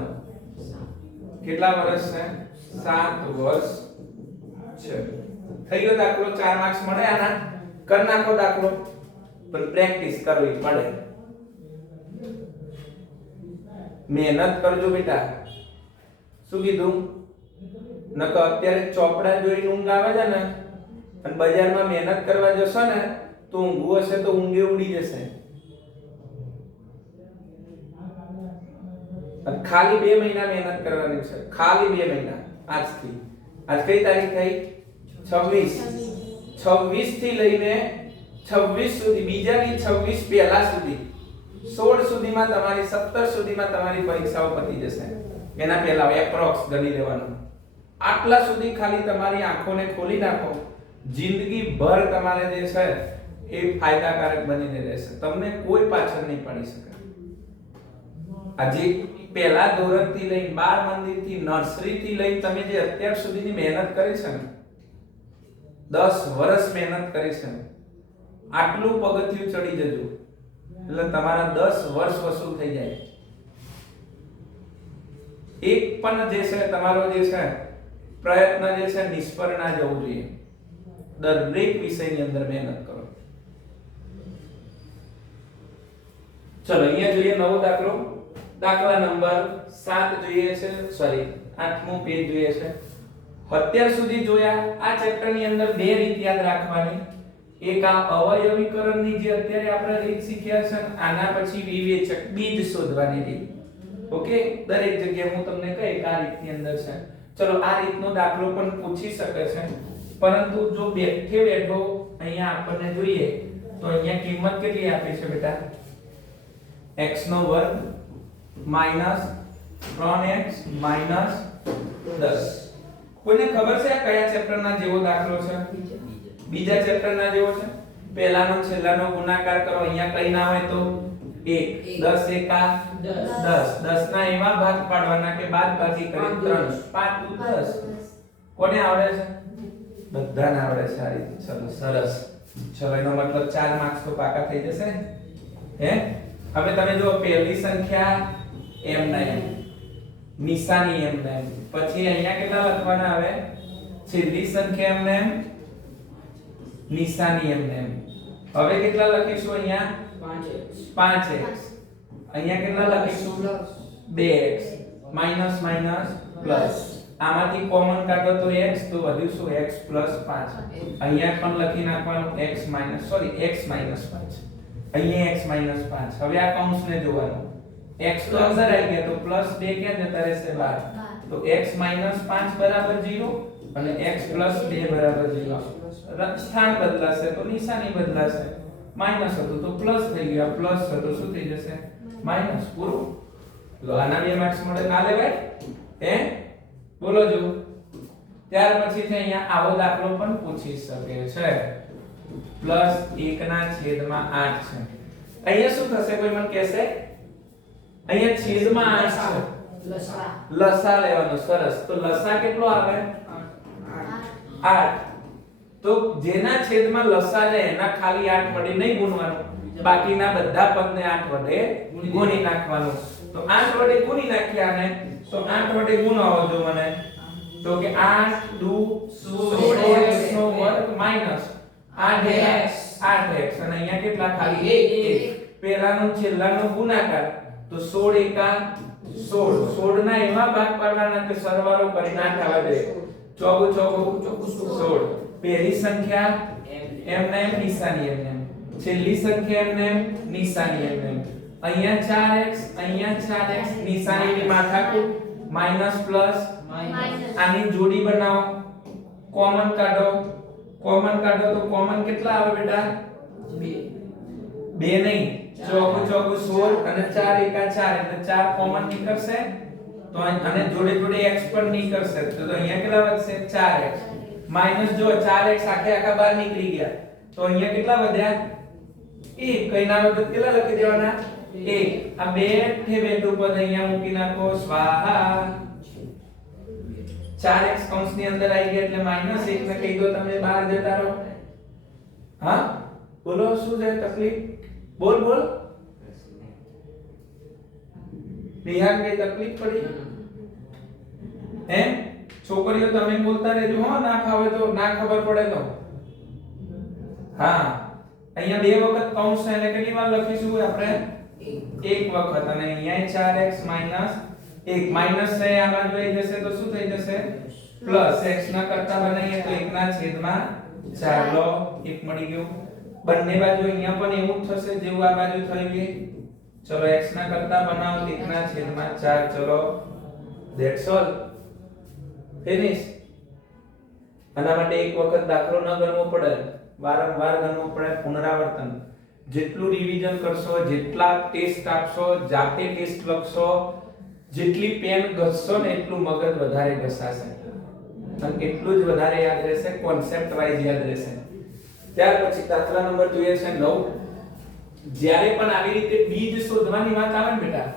કેટલા વર્ષ છે? 7 વર્ષ છે. થઈ ગયો દાખલો. 4 માર્ક્સ મળે આના. કર નાખો દાખલો પણ પ્રેક્ટિસ કરવી પડે. મહેનત કરજો બેટા. શું કીધું? નકર અત્યારે ચોપડા જોઈને ઊંઘ આવે છે ને અને બજારમાં મહેનત કરવા જશો ને તો ઊંઘવું હશે તો ઊંઘે ઉડી જશે. ખાલી 2 મહિના મહેનત કરવાની છે. ખાલી 2 મહિના. આજથી. આજ કઈ તારીખ થઈ? 26 થી લઈને 26 સુધી, બીજાની 26 પહેલા સુધી 16 સુધીમાં તમારી 17 સુધીમાં તમારી પરીક્ષાઓ પતી જશે. એના પહેલા એપ્રોક્સ ગણી લેવાનું. આટલા સુધી ખાલી તમારી આંખોને ખોલી નાખો. જિંદગી ભર તમારે જે છે એ ફાયદાકારક બનીને રહેશે. તમને કોઈ પાછળ નહીં પડી શકે. આજે પહેલા ધોરણથી લઈને બાળ મંદિરથી નર્સરીથી લઈને તમે જે અત્યાર સુધીની મહેનત કરી છે ને 10 વર્ષ મહેનત કરી છે આટલું પગથિયું ચડી જજો એટલે તમારા 10 વર્ષ વસૂલ થઈ જાય. એક પણ જે છે તમારો જે છે પ્રયત્ન જે છે નિષ્ફળ ના જવું જોઈએ. દરેક વિષયની અંદર મહેનત કરો. ચલો અહીંયા જોઈએ નવો દાખલો. દાખલા નંબર 7 જોઈએ છે, સોરી 8મો પેજ જોઈએ છે. અત્યાર સુધી જોયા આ ચેપ્ટર ની અંદર 2 રીત યાદ રાખવાની. એક આ અવયવીકરણની જે અત્યારે આપણે રીત શીખ્યા છે, આના પછી વિવેચક બીજ શોધવાની રીત. ઓકે, દરેક જગ્યાએ હું તમને કહી કે આ રીતની અંદર છે. ચલો આ રીતનો દાખલો પણ પૂછી શકે છે, પરંતુ જો બેઠે બેઠો અહીંયા આપણને જોઈએ તો અહીંયા કિંમત કેટલી આપી છે બેટા? x નો વર્ગ માઈનસ 3x માઈનસ 10. કોઈને ખબર છે આ કયા ચેપ્ટરના જેવો દાખલો છે? બીજા ચેપ્ટરના જેવો છે. પહેલાનો છેલ્લાનો ગુણાકાર કરો. અહીંયા કઈ ના હોય તો 1 10 એકા 10. 10 ના એવા ભાગ પાડવાના કે બાદબાકી કરી 3 5 દુ 10. કોને આવડે છે? બધાને આવડે છે આ રીતે. ચલો સરસ. ચલો એનો મતલબ 4 માર્ક્સ તો પાકા થઈ જશે. હે હવે તમે જો પહેલી સંખ્યા m ના m, નિશાની m ના m, પછી અહીંયા કેટલા લખવાના આવે? છેલ્લી સંખ્યા m ના m, નિશાની એમને એમ. હવે કેટલા લખીશું અહીંયા 5x. અહીંયા કેટલા લખીશું 2x માઈનસ માઈનસ પ્લસ. આમાંથી કોમન કાઢો તો x તો વધ્યું શું x + 5. અહીંયા પણ લખી નાખવાનું x - સોરી x - 5. અહીંયા x - 5. હવે આ કૌંસને જોવાનું. x તો અંદર આવી ગયા તો +2 ક્યાં જતા રહેશે 12. તો x - 5 બરાબર 0 અને x + 2 બરાબર 0. સ્થાન બદલાશે તો નિશાની બદલાશે. માઈનસ હતું તો પ્લસ થઈ ગયું, પ્લસ હતું શું થઈ જશે માઈનસ. પૂરું. લો આના 2 માર્ક્સ મળે કાલે ભાઈ. હે બોલો જો. ત્યાર પછી છે અહીંયા આવો દાખલો પણ પૂછી શકે છે. +1/8 છે. અહીંયા શું થશે કોઈ મને કહેશે? અહીંયા છેદમાં 8 છે. લસા લેવાનો. સરસ. તો લસા કેટલો આવે? 8. તો જેના છેદમાં લસા લે એના ખાલી 8 વડે નહીં ગુણવાનું, બાકીના બધા પદને 8 વડે ગુણી નાખવાનું. તો 8 વડે ગુણી નાખ્યા ને તો 8 વડે ગુણાવો જો મને. તો કે 8 2 16x નો વર્ગ માઈનસ 8x અને અહીંયા કેટલા ખાલી 1. પહેલાનો છેલ્લાનો ગુણાકાર તો 16 એકા 16 ના એવા ભાગ પાડવાના કે સરવાળો કરી નાખવા દે. ચોગુ 16. પહેલી સંખ્યા એમને એમ નિશાની એમને એમ. છેલ્લી સંખ્યા એમને એમ નિશાની એમને એમ. અહીંયા 4x અહીંયા 4x નિશાનીની માથાકૂટ માઈનસ પ્લસ. આની જોડી બનાવો. કોમન કાઢો તો કોમન કેટલા આવે બેટા? 2 નહીં. ચોગુ 16 અને 4 એકા 4 એટલે 4 કોમન નીકળશે. તો અને જોડે જોડે x પણ નીકળશે. તો અહીંયા કેટલા વધશે? 4x. માઈનસ જો 4x આખા બહાર નીકળી ગયા તો અહીંયા કેટલા વધ્યા? 1. કઈના વખત કેટલા લખી દેવાના? 1. આ બે બેઠું પદ અહીંયા મૂકી નાખો. સ્વાહા. 4x કૌંસની અંદર આવી ગયા એટલે -1 ને કહી દો તમે બહાર જતા રહો. હા બોલો શું છે તકલીફ? બોલ નિહાર કઈ તકલીફ પડી? એમ છોકરીઓ તમે બોલતા રહેજો હો. ના ફાવે તો ના ખબર પડે તો. હા અહીંયા 2 વખત કૌંસ છે એટલે કેટલી વાર લખીશું આપણે? 1 વખત. અને અહીંયા 4x - 1 માઈનસ છે આ બાજુ આવી જશે તો શું થઈ જશે? પ્લસ. x ના કરતા બનાવીએ તો 1/4. લો 1 મળી ગયું. બંને બાજુ અહીંયા પણ એવું જ થશે જેવું આ બાજુ થયું છે. ચલો x ના કરતા બનાવો 1/4. ચલો ધેટ્સ ઓલ. ફિનિશ. આના માટે એક વખત દાખલો ન ગણવો પડે, વારંવાર ગણવો પડે. પુનરાવર્તન. જેટલું રિવીઝન કરશો, જેટલા ટેસ્ટ આપશો, જાતે ટેસ્ટ લખશો, જેટલી પેન ઘસશો ને એટલું મગજ વધારે ઘસાશે અને એટલું જ વધારે યાદ રહેશે, કોન્સેપ્ટ વાઇઝ યાદ રહેશે. ત્યાર પછી દાખલા નંબર જોઈએ છે 9. જ્યારે પણ આવી રીતે બીજ શોધવાની વાત આવે ને બેટા,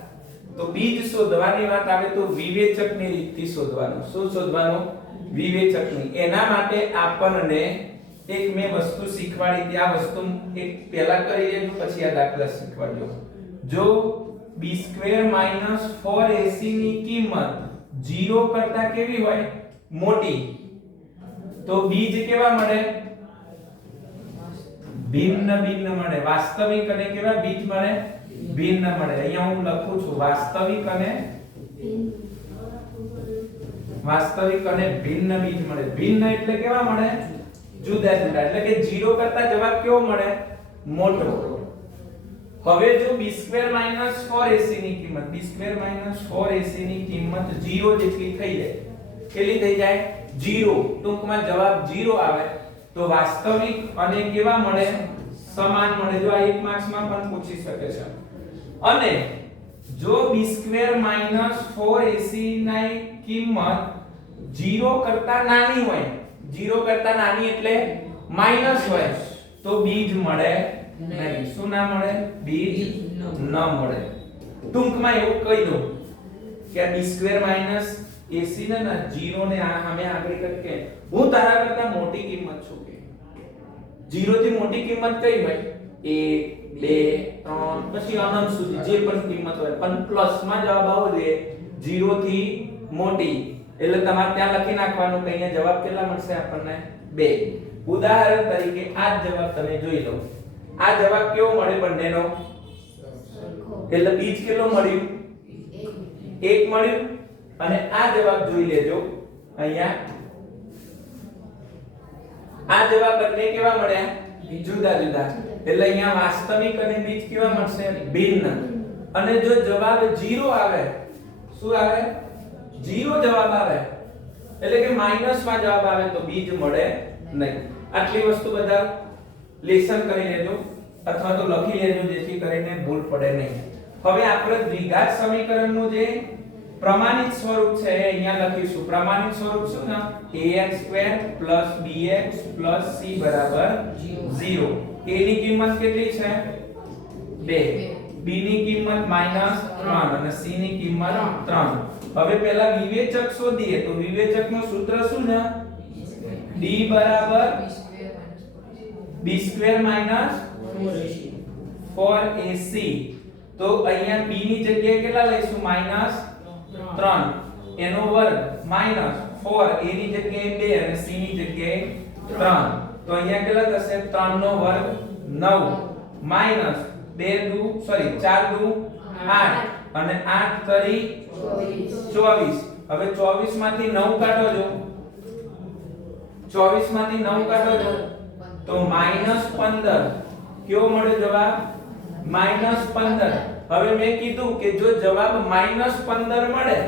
તો બીજ શોધવાની વાત આવે તો વિવેચકની રીતથી શોધવાનું. શું શોધવાનું? વિવેચકની. એના માટે આપણને એક મેં વસ્તુ શીખવાડી હતી. આ વસ્તુ એક પહેલા કરી લેજો પછી આ દાખલા શીખવાડજો. જો b² - 4ac ની કિંમત 0 કરતા કેવી હોય? મોટી. તો બીજ કેવા મળે? ભિન્ન મળે. વાસ્તવિક અને કેવા બીજ મળે? ભિન્ન મળે. અહીંયા હું લખું છું વાસ્તવિક અને ભિન્ન બીજ મળે. ભિન્ન એટલે કેવા મળે? જુદા જુદા. એટલે કે 0 કરતા જવાબ કેવો મળે? મોટો. હવે જો b² - 4ac ની કિંમત ની કિંમત 0 જેટલી થઈ જાય. કેટલી થઈ જાય? 0. ટૂંકમાં જવાબ 0 આવે તો વાસ્તવિક અને કેવા મળે? સમાન મળે. જો આ 1 માર્ક્સ માં પણ પૂછી શકે છે. અને જો b² - 4ac ની કિંમત 0 કરતા નાની હોય, 0 કરતા નાની એટલે માઈનસ હોય, તો બીજ મળે નહીં. શું ના મળે? બીજ ન મળે. ટૂંકમાં એવું કહી દઉં કે b² - ac ને 0 ને આ સામે આગળ કરકે હું તારા કરતા મોટી કિંમત છું કે 0 થી મોટી કિંમત કઈ હોય? 1 2 3 પછી અનંત સુધી જે પણ કિંમત હોય, પણ પ્લસ માં જવાબ આવવો જોઈએ 0 થી મોટી. એટલે તમારે ત્યાં લખી નાખવાનું કે અહીંયા જવાબ કેટલા મળશે આપણને? 2. ઉદાહરણ તરીકે આ જ જવાબ તમે જોઈ લો. આ જવાબ કેવો મળે બંનેનો? એટલે બીજ કેટલો મળ્યું? 1 મળ્યું. અને આ જવાબ જોઈ લેજો અહીંયા. આ જવાબ બંને કેવા મળ્યા? જુદા જુદા. એટલે અહીંયા વાસ્તવિક અને બીજ કેવા મળશે? ભિન્ન. અને જો જવાબ 0 આવે, શું આવે? 0 જવાબ આવે એટલે કે માઈનસ માં જવાબ આવે તો બીજ મળે નહીં. આટલી વસ્તુ બધા લેસન કરી લેજો અથવા તો લખી લેજો જેથી કરીને ભૂલ પડે નહીં. હવે આપણે દ્વિઘાત સમીકરણનું જે પ્રમાણિત સ્વરૂપ છે એ અહીંયા લખીશું. પ્રમાણિત સ્વરૂપ શું ને? ax² bx c બરાબર 0. a ની કિંમત કેટલી છે? 2. b ની કિંમત -3 અને c ની કિંમત 3. હવે પહેલા વિવેચક શોધીએ તો વિવેચકનું સૂત્ર શું છે? d બરાબર b² - 4ac. તો અહીંયા b ની જગ્યાએ કેટલા લઈશું? -3 એનો વર્ગ -4 a ની જગ્યાએ 2 અને c ની જગ્યાએ 3. તો અહીંયા કેટલા થશે? 3 નો વર્ગ 9 માઈનસ 4 દુ 8 અને 8 તરી 24. હવે 24 માંથી 9 કાઢો જો. 24 માંથી 9 કાઢો જો તો -15. કેવો મળ્યો જવાબ? -15. હવે મેં કીધું કે જો જવાબ -15 મળે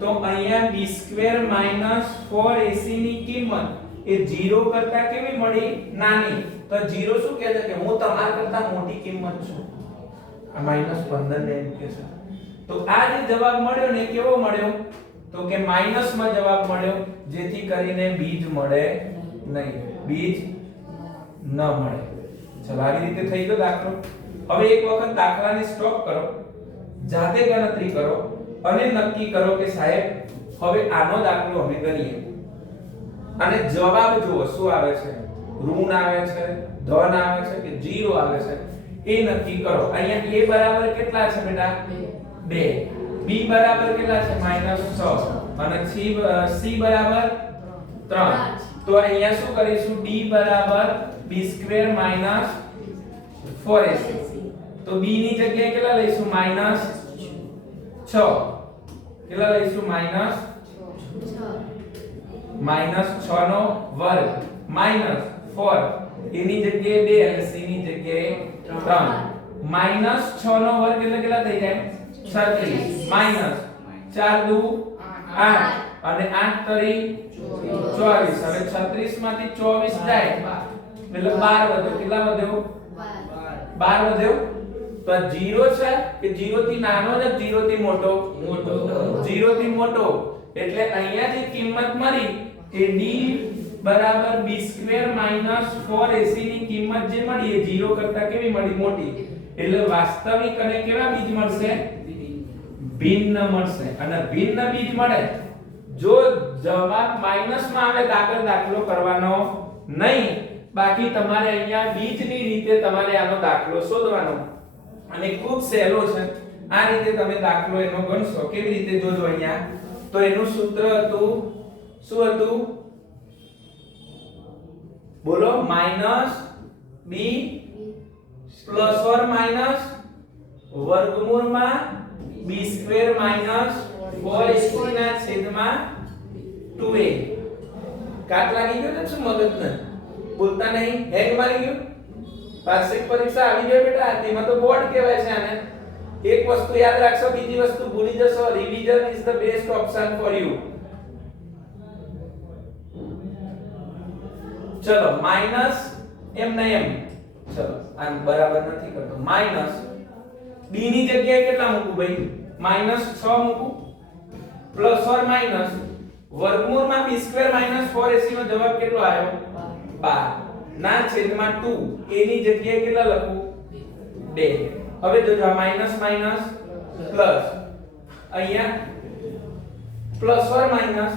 તો અહીંયા b² - 4ac ની કિંમત એ 0 કરતા કેવી મળી? નાની. તો 0 શું કહે છે કે હું તમારા કરતા મોટી કિંમત છું. આ -15 ને એમ કહે છે. તો આ જે જવાબ મળ્યો ને કેવો મળ્યો? તો કે માઈનસ માં જવાબ મળ્યો જેથી કરીને બીજ મળે નહીં. બીજ ન મળે. ચલો આવી રીતે થઈ ગયો દાખલો. હવે એક વખત દાખલાને સ્ટોપ કરો, જાતે ગણતરી કરો અને નક્કી કરો કે સાહેબ હવે આનો દાખલો અમે કરીએ. અને જવાબ જુઓ શું આવે છે? ઋણ આવે છે, ધન આવે છે કે 0 આવે છે એ નક્કી કરો. અહીંયા a બરાબર કેટલા છે બેટા? 2. b બરાબર કેટલા છે? -6 અને c બરાબર 3. તો અહીંયા શું કરીશું? d બરાબર b² - 4ac. તો b ની જગ્યાએ કેટલા લઈશું? -6. કેટલા લઈશું? -6 નો વર્ગ -4 એની જગ્યાએ 2 અને c ની જગ્યાએ 3. -6 નો વર્ગ એટલે કેટલા થઈ જાય? 36. -4 દુ 8 અને 8 તરી 24. હવે 36 માંથી 24 જાય એટલે 12 વધ્યો. કેટલા વધ્યો? 12 વધ્યો. તો આ 0 છે કે 0 થી નાનો ને 0 થી મોટો? 0 થી મોટો. એટલે અહીંયા જે કિંમત મળી એ d બરાબર b² - 4ac ની કિંમત જે મળી એ 0 કરતા કેવી મળી? મોટી. એટલે વાસ્તવિક અને કેવા બીજ મળશે? ભિન્ન મળશે. અને ભિન્ન બીજ મળે જો જવાબ માઈનસ માં આવે તો આગળ દાખલો કરવાનો નહીં. બાકી તમારે અહીંયા બીજની રીતે તમારે આનો દાખલો શોધવાનો અને ખૂબ સહેલો છે. આ રીતે તમે દાખલો એનો ગણશો. કેવી રીતે જોજો અહીંયા? તો એનું સૂત્ર હતું શું હતું? બોલો. -b પ્લસ ઓર માઈનસ વર્ગમૂળમાં b² - 4ac ના છેદમાં 2a. કાટ લાગી ગયો ને? શું મગજને બોલતા નહીં? હેંગ મારી ગયું? વાર્ષિક પરીક્ષા આવી ગઈ બેટા. તેમાં તો બોર્ડ કહેવાય છે આને. એક વસ્તુ યાદ રાખશો, બીજી વસ્તુ ભૂલી જશો. Revision is the best option for you. ચલો માઈનસ એમ ને એમ. ચલો આમ બરાબર નથી કરતો. માઈનસ b ની જગ્યાએ કેટલા મૂકું ભાઈ? -6 મૂકું. પ્લસ ઓર માઈનસ વર્ગમૂળમાં b² - 4ac નો જવાબ કેટલો આવ્યો? 12 ના છેદમાં 2. a ની જગ્યાએ કેટલા લખું? 2. હવે જોજો માઈનસ માઈનસ પ્લસ. અહીંયા પ્લસ ઓર માઈનસ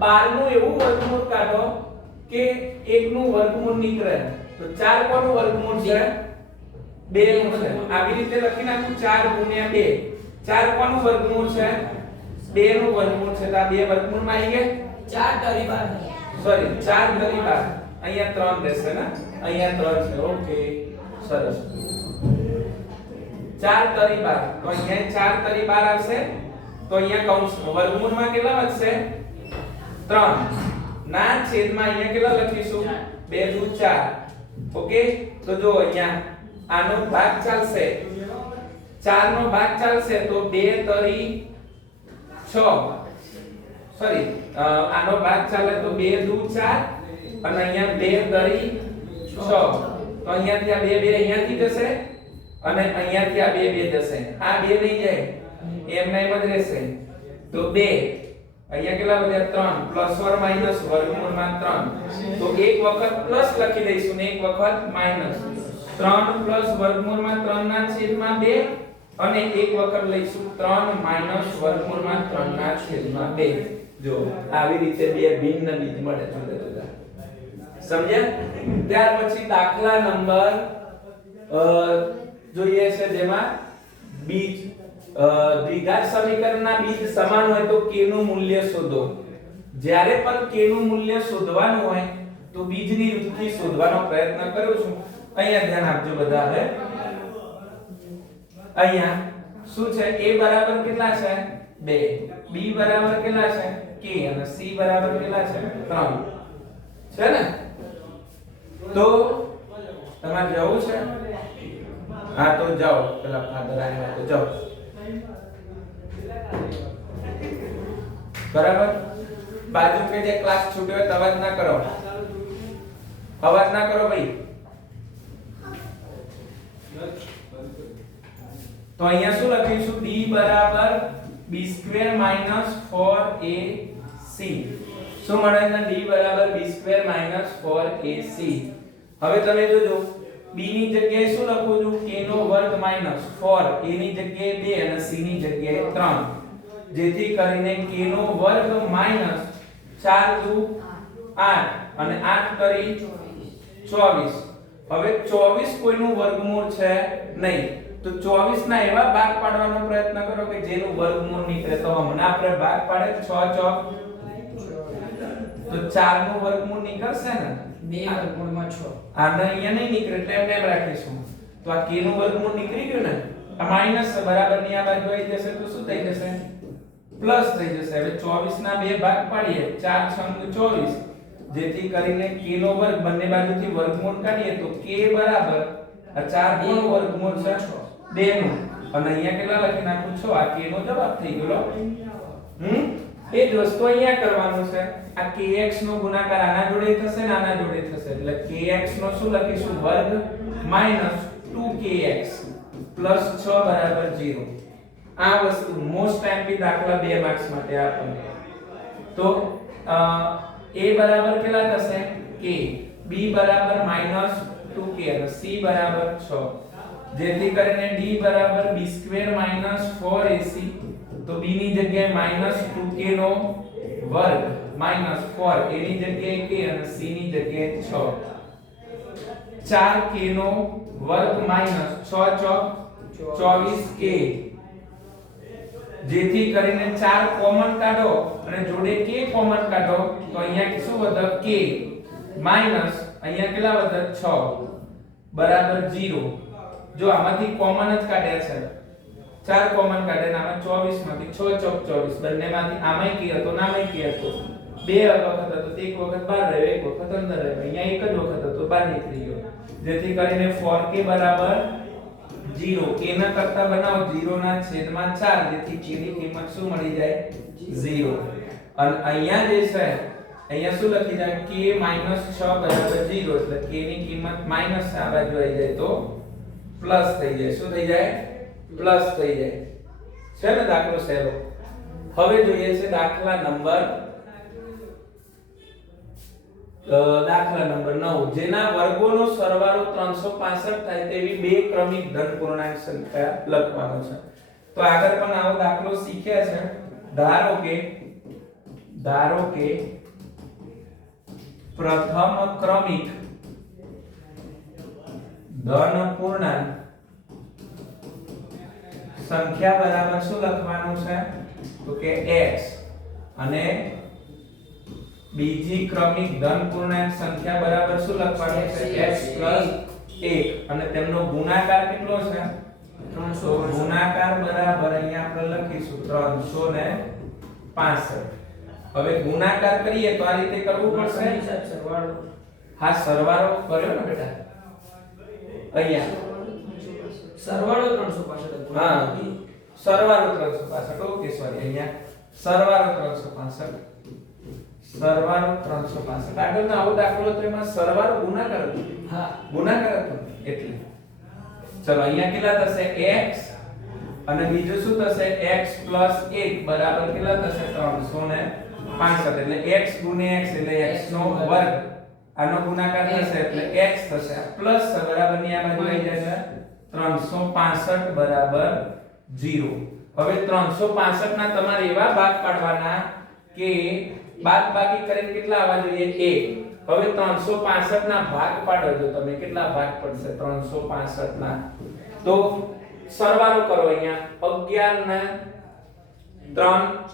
12 નું એવું વર્ગમૂળ કાઢો કે 1 નું વર્ગમૂળ નીકળે. તો 4 કોનું વર્ગમૂળ છે? 2 નું છે. આવી રીતે લખી નાખું 4 * 2. 4 કોનું વર્ગમૂળ છે? 2 નું વર્ગમૂળ છે. તો આ 2 વર્ગમૂળમાં આવી ગયા. 4 તરી 12. સોરી 4 તરી 12. અહીંયા 3 રહેશે ને, અહીંયા 3 છે. ઓકે, સરસ. 4 તરી 12, તો અહીંયા 4 તરી 12 આવશે. તો અહીંયા કૌંસમાં વર્ગમૂળમાં કેટલા વધશે? 3 ના છેદમાં અહીંયા કેટલા લખીશું? 2 દુ 4. ઓકે, તો જો અહીંયા આનો ભાગ ચાલશે, 4 નો ભાગ ચાલશે તો 2 તરી 6, સોરી આનો ભાગ ચાલે તો 2 દુ 4 અને અહીંયા 2 તરી 6. તો અહીંયાથી આ 2 2 અહીંયાથી જશે અને અહીંયાથી આ 2 2 જશે. આ 2 નહીં જાય, એમને એમ જ રહેશે. તો 2 અહીંયા કેટલા વધ્યા? 3 પ્લસ ઓર માઈનસ વર્ગમૂળમાં 3. તો એક વખત પ્લસ લખી દઈશું ને એક વખત માઈનસ. 3 પ્લસ વર્ગમૂળમાં 3 ના છેદમાં 2 અને એક વખત લઈશું 3 માઈનસ વર્ગમૂળમાં 3 ના છેદમાં 2. જો આવી રીતે બે ભિન્ન બીજ મળે જુદા જુદા. સમજ્યા? ત્યાર પછી દાખલા નંબર જોઈએ છે જેમાં બીજ દ્વિઘાત સમીકરણના બીજ સમાન હોય તો k નું મૂલ્ય શોધો. જ્યારે પણ k નું મૂલ્ય શોધવાનું હોય તો બીજની યુક્તિ શોધવાનો પ્રયત્ન કરું છું. અહીંયા ધ્યાન આપજો બધા. હવે અહીંયા શું છે? a બરાબર કેટલા છે? 2, b બરાબર કેટલા છે? k અને c બરાબર કેટલા છે? 3 છે ને? તો તમારે જવું છે? હા તો જાઓ, પેલા ફાધર આવ્યા તો જાઓ. બરાબર? બાજુ કે જે ક્લાસ છૂટ્યો હોય અવાજ ના કરો, અવાજ ના કરો ભાઈ. તો અહીંયા શું લખીશું? d બરાબર b² - 4ac. શું મળે છે? d બરાબર b² - 4ac. હવે તમે જોજો, b ની જગ્યાએ શું લખું છું? k નો વર્ગ માઈનસ 4, a ની જગ્યાએ 2 અને c ની જગ્યાએ 3. જેથી કરીને k નો વર્ગ માઈનસ 4 દુ 8 અને 8 તરી 24. હવે 24 કોઈનું વર્ગમૂળ છે નહીં, તો 24 ના એવા ભાગ પાડવાનો પ્રયત્ન કરો કે જેનું વર્ગમૂળ નીકળે. તો હમણાં આપણે ભાગ પાડે 6 ચોક તો 4 નું વર્ગમૂળ નીકળશે ને, 2 વર્ગમૂળમાં 6. આને અહીંયા નહીં નીકળે એટલે એમને એમ રાખીશું. તો આ k નું વર્ગમૂળ નીકળી ગયું ને, આ માઈનસ બરાબર ની આ બાજુ આવી જશે તો શું થઈ જશે? પ્લસ થઈ જશે. હવે 24 ના બે ભાગ પાડીએ, 4 6 24, જેથી કરીને k નો વર્ગ બંને બાજુથી વર્ગમૂળ કાઢીએ તો k બરાબર આ 4 નું વર્ગમૂળ છે 2 નું અને અહીંયા કેટલા લખી નાખું 6. આ k નો જવાબ થઈ ગયો. એ જ વસ્તુ અહીંયા કરવાનું છે. આ kx નો ગુણાકાર આના જોડે થશે ને આના જોડે થશે, એટલે kx નો શું લખીશું? વર્ગ માઈનસ 2kx પ્લસ 6 બરાબર 0. આ વસ્તુ મોસ્ટ ટાઈમથી દાખલા 2 માર્ક્સ માટે આપણને. તો a બરાબર કેટલા થશે? k, b બરાબર માઈનસ 2k અને c બરાબર 6. જેથી કરીને d બરાબર b² - 4ac. તો b ની જગ્યાએ માઈનસ 2k નો વર્ગ માઈનસ 4, a ની જગ્યાએ k અને c ની જગ્યાએ 6. 4k નો વર્ગ માઈનસ 6 ચોક 24k. જેથી કરીને 4 કોમન કાઢો અને જોડે k કોમન કાઢો તો અહીંયા શું વધે? k માઈનસ અહીંયા કેટલા વધે? 6 બરાબર 0. જો આમાંથી કોમન જ કાઢ્યા છે, 4 કોમન કાઢે ને આમાં 24 માંથી 6 ચોક 24, બંનેમાંથી આમાંય k હતો ને આમાંય k હતો. બે વખત હતો તો એક વખત બહાર રહ્યો, એક વખત અંદર રહ્યો. અહીંયા એક જ વખત હતો, બહાર નીકળી ગયો. જેથી કરીને 4k બરાબર 0. k ના કરતા બનાવો 0 ના છેદમાં 4, જેથી k ની કિંમત શું મળી જાય? 0. અને અહીંયા જે છે અહીંયા શું લખી જાય? k - 6 બરાબર 0, એટલે k ની કિંમત માઈનસ આ બાજુ આવી જાય તો પ્લસ થઈ જાય. શું થઈ જાય? પ્લસ થઈ જાય. છે ને દાખલો સહેલો. હવે જોઈએ છે દાખલા નંબર 9, જેના વર્ગોનો સરવાળો 365 થાય તેવી બે ક્રમિક ધન પૂર્ણાંક સંખ્યા લખવાનો છે. તો આગળ પણ આવો દાખલો શીખ્યા છે. ધારો કે પ્રથમ ક્રમિક ધન પૂર્ણાંક સંખ્યા બરાબર શું લખવાનું છે? તો કે x અને બીજી ક્રમિક ધન પૂર્ણાંક સંખ્યા બરાબર શું લખવાનું છે x 1 અને તેમનો ગુણાકાર કેટલો છે 300 ગુણાકાર બરાબર અહીંયા આપણે લખીશું 365 હવે ગુણાકાર કરીએ તો આ રીતે કરવું પડશે સરવાળો હા સરવાળો કર્યો ને બેટા અહીંયા સરવાળો 365 હા સરવાળો 365 ઓકે સોરી અહીંયા સરવાળો 365 સરવાળો 365 આગળનો આવો દાખલો તો એમાં સરવાળો ગુણાકાર હતો હા ગુણાકાર હતો એટલે ચલો અહીંયા કેટલા થશે x અને બીજું શું થશે x 1 બરાબર કેટલા થશે 365 એટલે x ગુણ્યા x એટલે x નો વર્ગ આનો ગુણાકાર થશે એટલે x થશે પ્લસ બરાબર ની આ બાજુ આવી જશે 365 બરાબર 0 હવે 365 ના તમારે એવા ભાગ પાડવાના કે બાદબાકી કરીને કેટલા આવવા જોઈએ 1 હવે 365 ના ભાગ પાડો જો તમે કેટલા ભાગ પડશે 365 ના તો સરવાળો કરો અહીંયા 11 ને 3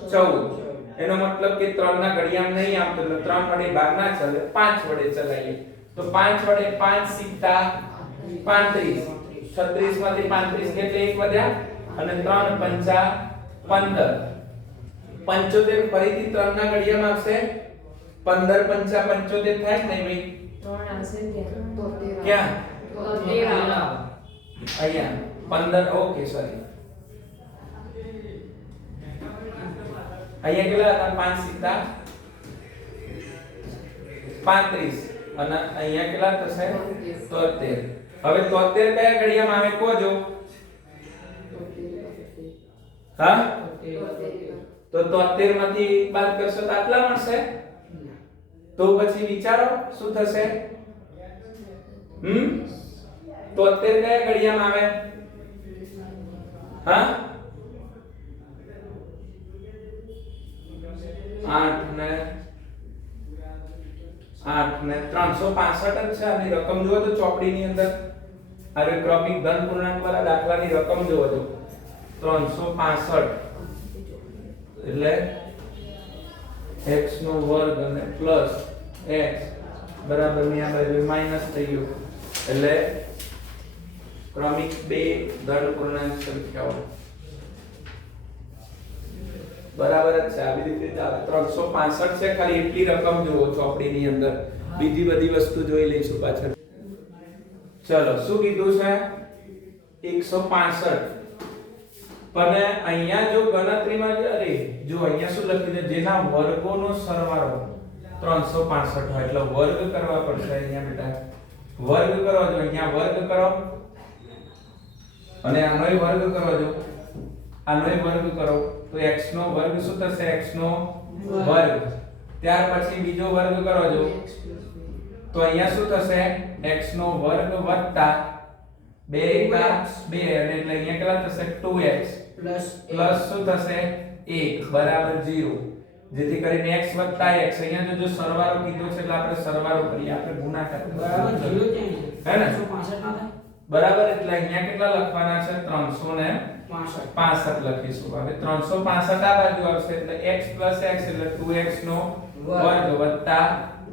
14 એનો મતલબ કે 3 ના ઘડિયામાં નહીં આવતો એટલે 3 વડે ભાગ ના ચાલે 5 વડે ચલાવીએ તો 5 વડે 5 સિક્કા 35 36 માંથી 35 કેટલે એક વધ્યા અને 3 પંચા 15 75 ફરીથી 3 ના ઘડિયામાં આવશે 15 પંચા 75 થાય કે નહીં ભાઈ ક્યાં અહીંયા 15 ઓકે સોરી અહીંયા કેટલા હતા 5 સિક્કા 35 અને અહીંયા કેટલા થશે 73 હવે 73 કયા ઘડિયામાં આવે કોજો હા તો 73 માંથી બાદ કરશો તો આટલા મળશે તો પછી વિચારો શું થશે 73 કયા ઘડિયામાં આવે હા 8 ને 365 જ છે આની રકમ જુઓ તો ચોપડીની અંદર અરે ક્રમિક ધન પૂર્ણાંક વાળા દાખલાની રકમ જુઓ તો 365 એટલે x નો વર્ગ અને પ્લસ x બરાબર ની આ બાજુ માઈનસ થઈ ગયું એટલે ક્રમિક બે ધન પૂર્ણાંક સંખ્યાઓ બરાબર જ છે આવી રીતે ચાલે 365 છે ખાલી એટલી રકમ જુઓ ચોપડીની અંદર બીજી બધી વસ્તુ જોઈ લઈશું પાછળ ચલો શું કીધું છે 165 પણ અહીંયા જો ગણતરીમાં અરે જો અહીંયા શું લખ્યું છે જેના વર્ગોનો સરવાળો 365 હોય એટલે વર્ગ કરવા પડશે અહીંયા બેટા વર્ગ કરો જો અહીંયા વર્ગ કરો અને આનોય વર્ગ કરો જો આનોય વર્ગ કરો તો x નો વર્ગ શું થશે x નો વર્ગ ત્યાર પછી બીજો વર્ગ કરો જો તો અહીંયા શું થશે x નો વર્ગ વત્તા 2 અને એટલે અહીંયા કેટલા થશે 2x પ્લસ શું થશે 1 બરાબર 0 જેથી કરીને x વત્તા x અહીંયા જો સરવાળો કીધો છે એટલે આપણે સરવાળો કરીએ આપણે ગુણાકાર બરાબર 0 હે ને 365 ના થાય બરાબર એટલે અહીંયા કેટલા લખવાના છે 365 લખીશું હવે 365 આ બાજુ આવશે એટલે x x એટલે 2x નો વર્ગ વત્તા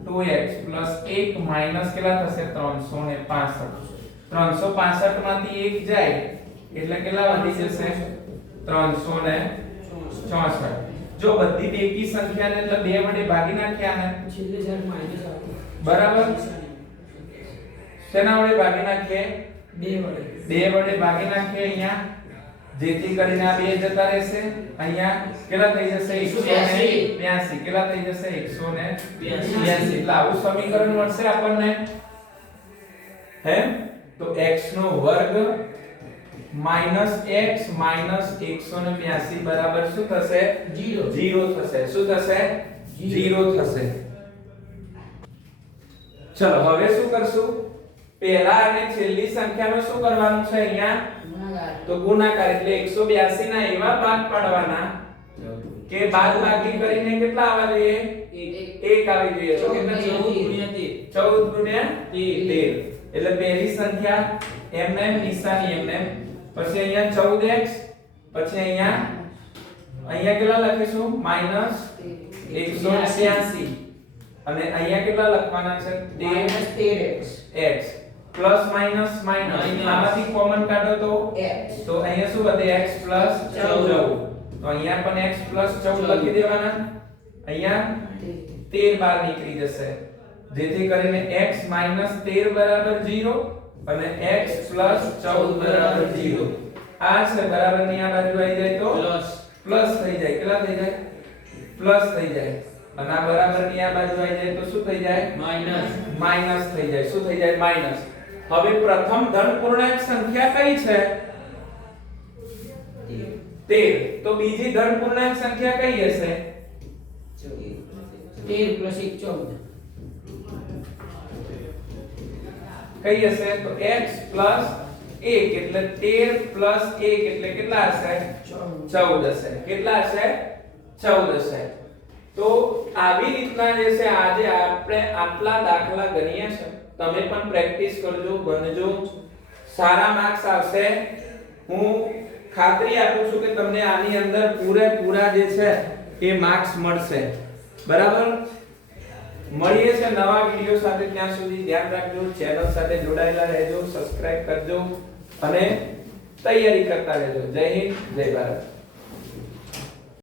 2x 1 માઈનસ કેટલા થશે 365 365 માંથી 1 જાય એટલે કેટલા વધી જશે 364 જો બધી બેકી સંખ્યાને એટલે 2 વડે ભાગી નાખ્યા ને છેલ્લે જ્યારે માઈનસ આવે બરાબર શેના વડે ભાગી નાખીએ 2 વડે ભાગી નાખીએ અહીંયા જેથી કરીને આ 2 જતા રહેશે અહીંયા કેટલા થઈ જશે 182 કેટલા થઈ જશે 182 એટલે આવું સમીકરણ મળશે આપણને હે તો x નો વર્ગ માઈનસ x માઈનસ 182 બરાબર શું થશે 0 થશે શું થશે 0 થશે ચલો હવે શું કરશું પહેલા અને છેલ્લી સંખ્યાનો શું કરવાનું છે અહીંયા તો ગુણાકાર એટલે 182 ના એવા ભાગ પાડવાના કે બાદબાકી કરીને કેટલા આવવા જોઈએ 1 આવી જોઈએ તો કેટલા 14 ગુણ્યા 13 એટલે પહેલી સંખ્યા એમએમ નિશાની એમએમ પછી અહીંયા 14x પછી અહીંયા કેટલા લખીશું -182 અને અહીંયા કેટલા લખવાના છે? -13x x plus minus minus આમાંથી કોમન કાઢો તો x તો અહીંયા શું વધે? x 14 તો અહીંયા પણ x 14 લખી દેવાના. અહીંયા 13 બહાર નીકળી જશે જેથી કરીને x 13 બરાબર 0 અને x 14 બરાબર 0. આ છે બરાબર ની આ બાજુ આવી જાય તો પ્લસ થઈ જાય. કેટલા થઈ જાય? પ્લસ થઈ જાય. અને આ બરાબર ની આ બાજુ આવી જાય તો શું થઈ જાય? માઈનસ થઈ જાય. શું થઈ જાય? માઈનસ. હવે પ્રથમ ધન પૂર્ણાંક સંખ્યા કઈ છે? 13. તો બીજી ધન પૂર્ણાંક સંખ્યા કઈ હશે? 13 + 1 14 કઈ હશે? તો x 1 એટલે 13 + 1 એટલે કેટલા હશે? 14 હશે. કેટલા હશે? 14 હશે. તો આવી રીતના જે છે આજે આપણે આટલા દાખલા ગણીએ છે. તમે પણ પ્રેક્ટિસ કરજો, ગણજો, સારા માર્ક્સ આવશે. હું ખાતરી આપું છું કે તમને આની અંદર પૂરેપૂરા જે છે એ માર્ક્સ મળશે. બરાબર? મળીએ છે નવા વિડિયો સાથે. ત્યાં સુધી ધ્યાન રાખજો, ચેનલ સાથે જોડાયેલા રહેજો, સબસ્ક્રાઇબ કરજો અને તૈયારી કરતા રહેજો. જય હિન્દ, જય ભારત.